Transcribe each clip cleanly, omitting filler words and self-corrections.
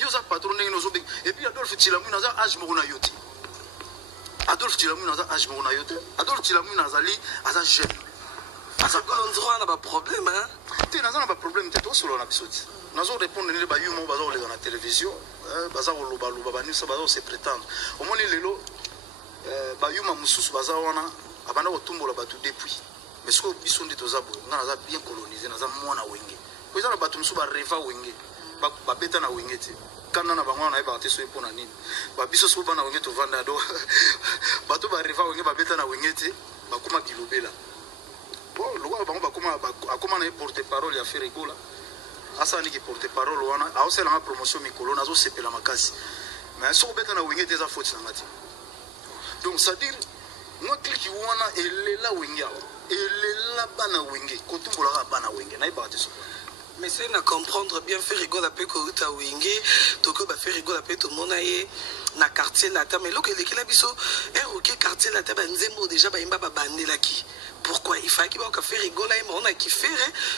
yoza patron ndenge nozo beng et puis Adolphe Tilamou naza âge moko na yote Adolphe Tilamou naza âge moko na yote Adolphe Tilamou nazali aza jeune asa ko ndroit na ba problème hein te naza na ba problème te to solo na bisoti nazo répondre ne ba yumo bazo kolega na télévision baza ko loba loba ba nisa bazo se prétendre au moins lelo ba yuma mususu baza wana abanda ko tumbola batu depuis mais ce que biso ndi tozabo naza bien colonisé naza mwana wenge ko eza na batu musu ba reva wenge ba beta na wenge te kana na bango na eba te so epona nini ba biso so bana wenge to vanda do batu ba reva wenge ba beta na wenge te ba kuma bilobela bon loko bango ba kuma akoma na porte parole ya faire rigola asa ni ki porte parole wana aosela nga promotion mikolo nazo sepela makasi mais so beta na wenge te za faute na ngati donc ça dire moi clique wana elela wenge elela bana wenge kotumbola bana wenge na eba te so mais c'est na comprendre bien faire rigoler la paix koruta wenge toko ba faire rigoler la paix tout mona ye na quartier la mais loko elekela biso OK quartier la ba nzembo déjà ba imba ba bandela ki pourquoi il fallait qu'il va faire rigoler mais on a qui faire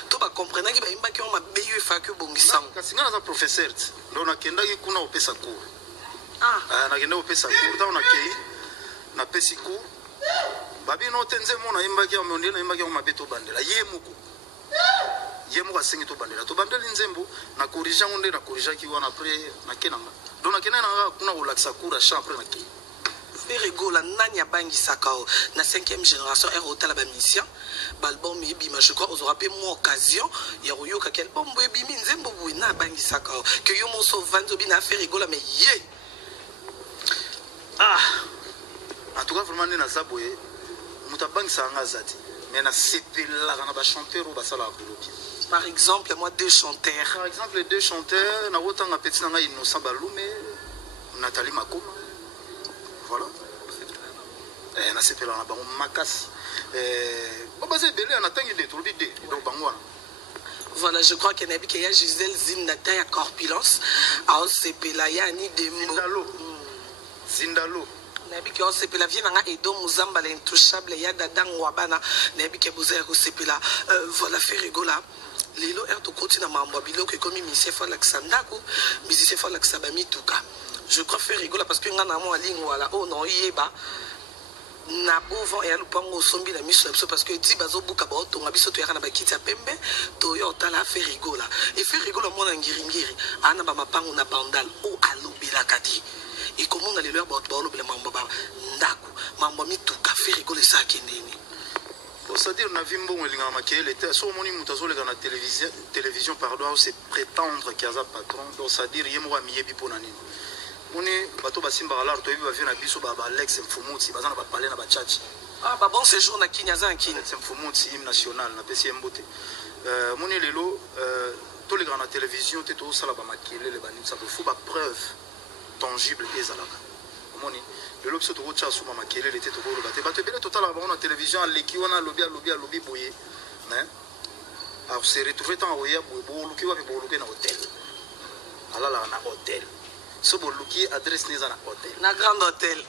to ba comprendre ki ba imba ki on ma beyo fa que bongisam kasi nga na professeur ndo na kenda ki kuna opesa cours na kenda opesa cours ta on kei na pesi cours babi no tenze mona imba ki on na imba ki on ma beto bandela yemo asengi to bandela nzembo na corriger ngonde na corriger ki wana après na kenanga donc na kenanga kuna relaxa cours à champ après na ki faire rigola nani abangi sakao na 5e génération hôtel ba mission balbum ebima je crois vous aura pas moi occasion ya yoka quel bombo ebimi nzembo bu na abangi sakao que yo mo so vanzo bina faire rigola mais ye en tout cas vraiment na zaboye mutabangi sanga zati mais na sepela na ba chanteur ou ba sala kolobi. Par exemple, moi deux chanteurs. Par exemple, les deux chanteurs, na wotanga petit nanga Innocent Balume, Nathalie Makoma. Voilà. Na sepela na bango makasi. Ba bazé belé na tangi de trobi de donc bango wana. Voilà, je crois qu'il y a Gisèle Zinata ya corpulence. A sepela ya ni de Zindalo. Nabiki on sepela vient nga Edo Muzamba l'intouchable ya dadang wabana nabiki bozaya ko sepela voilà faire rigola. Lelo erto continue mambo biloko comme musicien fa laksandako musicien fa laksabami tuka je crois faire rigola parce que ngana mo alingo wala oh non yeba na bovo et lupango sombi la miso parce que ti bazo buka ba otonga biso to yakana ba kiti ya pembe to yo tala faire rigola et faire rigola mo na ngiringiri ana ba mapango na bandal o alobela kati et comment on a les leur ba olobela mambo ba ndako mambo mituka faire rigola ça kendeni. C'est-à-dire on a vu bon il a était so moni mutazo le na télévision pardon c'est prétendre qu'il y a un patron donc c'est-à-dire yemo miyebi pona nini moni bato basimba ala to yebi ba vient na biso ba Alex Mfumuti bazana ba parler na ba chat ba bon séjour na Kinyaza Kin Mfumuti hymne national na pesi mbote moni lelo to le na télévision te to sala ba makele le bani ça faut ba preuve tangible ezalaka moni le lobe se trouve sur ma makele était au gros bateau bateau bien total avant la télévision leki wana lobby boye mais alors c'est retrouvé tant oya boye luki wa bo luki na hôtel ala la na hôtel so bo luki adresse neza na hôtel na grand hôtel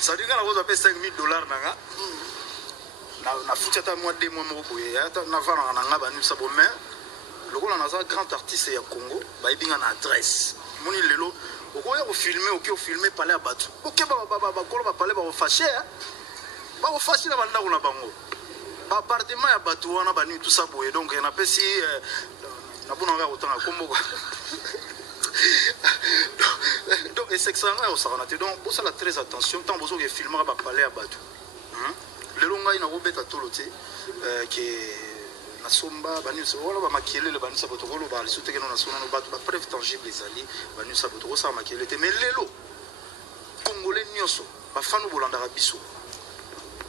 ça dit quand on a payé $5,000 nanga na fuchata mois 2 mois moko boye na vana na ngaba ni sabo mais le gars na za grand artiste ya Congo ba ibinga na adresse moni lelo okoya ko filmer oki o filmer parler à batu oke ba kolo ba parler ba fâché ba fâché na banda kuna bango ba appartement ya batu wana ba ni tout ça boye donc na pesi na bona nga otanga kombo donc et c'est ça on s'en a donc pour ça la très attention tant bozo ke filmer ba parler à batu lelo ngai na robeta tolote que na somba bani so wala ba makele le bani saboto ko lo ba lisute ke no na sona no ba preuve tangible ezali bani saboto ko sa makele te mais lelo congolais nyoso ba fanu bolanda ka biso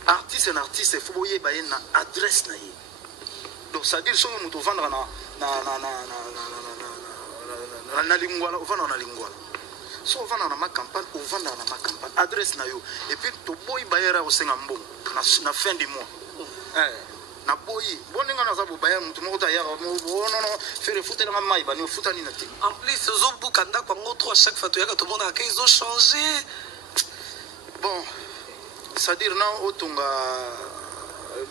artiste faut boye ba na adresse na ye donc ça dire so muto vendre na lingwala o vendre na lingwala so vendre na ma campagne o vendre na ma campagne adresse na yo et puis to boy bayera o senga mbongo na fin du mois na boyi boninga na zabu baya mutu moko ta ya non faire foutre na mai ba ni futa ni na ti en plus zo bukanda kwa ngotro à chaque fois to yaka to mona ka ils ont changé bon c'est à dire na otunga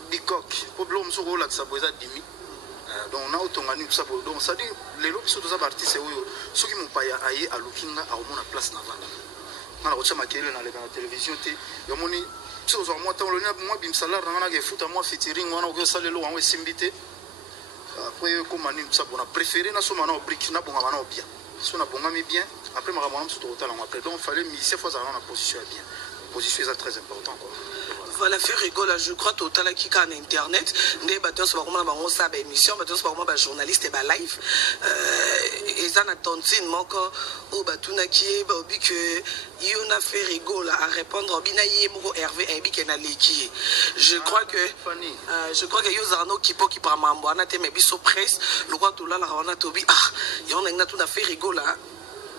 bikok problème so ko la sa boza dimi donc on a otongani tout ça donc ça dit les lobes sont tous artistes oyo ceux qui m'ont pas aillé à Lukinga à au moins place na vanda na ko chama kele na la télévision te yo moni so zo moi tant le moi bim salaire na ke futa moi featuring wana ko salelo wanwe simbité après comme mani tout ça on a préféré na so mana brick na bonga mana bien so na bonga mi bien après ma ramona tout total après donc fallait musicien faut avoir une position bien position c'est très important quoi. Voilà, fait rigoler, je crois, total qui en internet. Des bateaux sont vraiment dans sa émission, bateaux sont vraiment journaliste et live. Et ça n'a tontine, moi, au batuna qui est, obi que il a fait rigoler à répondre au binaïe, moro Hervé, et qui n'a l'équipe. Je crois que Yozarno qui peut qui prend mambo, on a été mais biso presse, le roi tout là, la ravana tobi, ah, et on a tout à fait rigoler.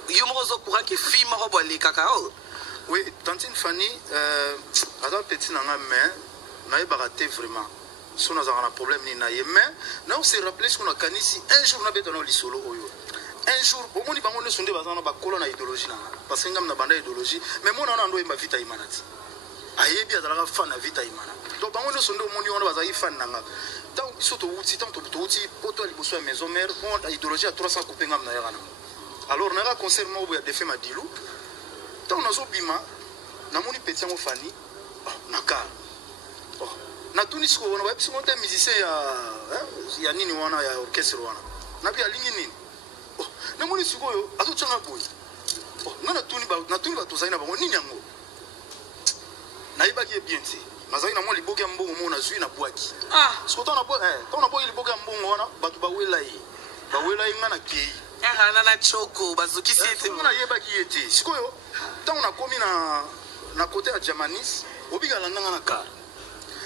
Yomozo courant que fille moro les cacao. Oui, tantine Fanny, à petit nanga mais n'a pas raté vraiment. Si on a un problème ni naïe mais nous se rappeler ce qu'on a canisi un jour on a besoin de l'isolo oyo. Un jour au moins ils vont nous sonder bazana ba colonne idéologie nanga parce que ngam na banda idéologie mais moi on a ndo imba vita imanati. Aye bien dans la fan na vita imana. Donc bango nous sonder au moins on va fan nanga. Tant surtout outil tant to outil poto liboso maison mère bon idéologie à 300 couper ngam na yana. Alors on a concert mo ya défait madilou. Tant on a zobima, na moni petit mo Fanny, nakar. Na Tunis ko on va petit monter musicien ya nini wana ya orchestre wana. Na bia lingi nini. Na moni sikoyo azo changa boy. Na Tuni ba to zaina ba nini yango. Na ibaki bien ti. Mazai na mo liboke mbongo mo na zui na bwaki. Siko to na bo to na bo liboke mbongo wana batu ba wela yi. Ba wela yi ngana kei. Na choko bazuki sete. Na yebaki yeti. Sikoyo tant on a commis na côté à Jamanis, obiga la nanga na car.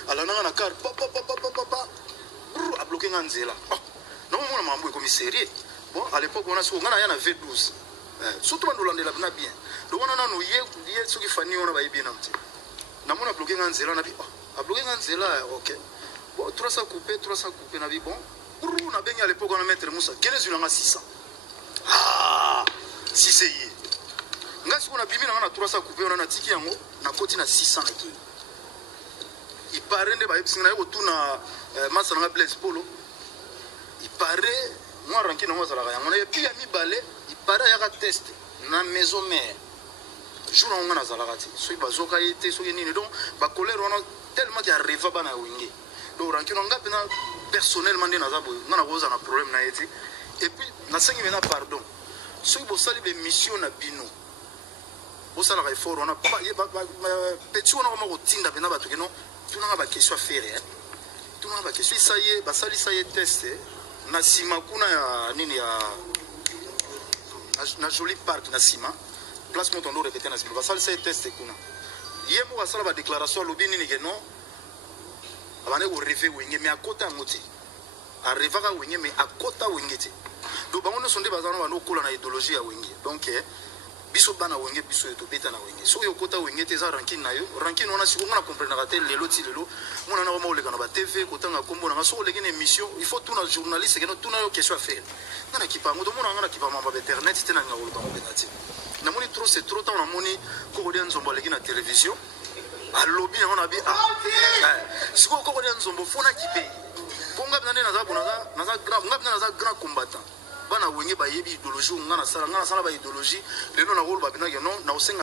Ala nanga na car, papa, a bloqué Nganzela. Non, mon mambo est commissarié. Bon, à l'époque, on a su, on a un V12. Surtout dans l'Hollande, la bien. Donc, on a nous hier, ce qui fanny, on a bien amené. N'a pas bloqué Nganzela, on a dit, a bloqué Nganzela, ok. Bon, 300 coupé, on a dit, bon, on a bien à l'époque, on a mettre Moussa, 15 000 600. Ah, si c'est hier. Ngasi on a bimi na 300 coupé on a tiki yango na koti na 600 na ki. Il paraît ne ba yebsinga yo tuna masa na Blaise Polo. Il paraît moi ranki na masa la yango na puis ya mi balé, il paraît ya test na maison mère. Jour on na zala kati. So bazoka yete so nini donc ba colère on a tellement qu'il arrive ba na wingi. Donc ranki na ngapi na personnellement na za boy na koza na problème na yete. Et puis na sengi mena pardon. So bo sali be mission na bino. Au salaire effort on a pas petit on a vraiment rotinda bena batu keno tout na ba question à faire tout na ba question ça y est ba sali ça y est testé na sima kuna ya nini ya na joli parc na sima place monto ndo répéter na sima ba sali ça y est testé kuna yemo ba sala ba déclaration lobi nini keno abane ko rêver wenge mais à côté ngoti a rêver ka wenge mais à côté wenge donc bango no sonde bazana ba no kola na idéologie ya wenge donc biso bana wenge biso to beta na wenge so yo kota wenge te za ranking na yo ranking ona siko ngana comprendre ka te lelo ti lelo mona na mo leka na ba TV kotanga kombo na so leki na émission il faut tout na journaliste que tout na yo question à faire na kipa ngo mona ngana kipa mamba internet te na ngolo ba betati na moni trop c'est trop temps na moni ko dia nzombo leki na télévision a lobby on a bi siko ko dia nzombo fona kipe konga bina na za bona na za grand ngabina na za grand combattant bana wenge ba yebi idéologie ngana sala ba idéologie lelo na rôle ba bina non na